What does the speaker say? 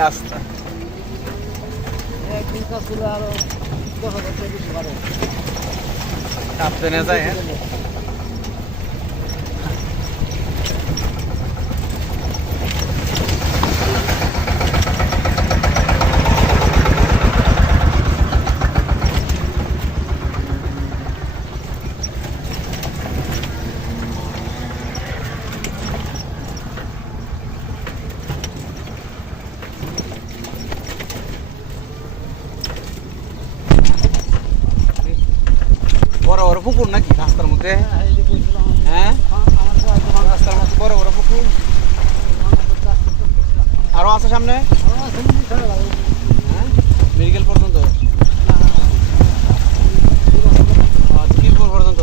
রাস্তা একদিন কাজ করলে আরো 10,000 টাকা বেশি পারে। সাবধানে যায়। হ্যাঁ, বড় বড় পুকুর নাকি রাস্তার মধ্যে? হ্যাঁ, রাস্তার মধ্যে বড় বড় পুকুর আরো আছে সামনে। হ্যাঁ, মেডিকেল পর্যন্ত, কিরপুর পর্যন্ত।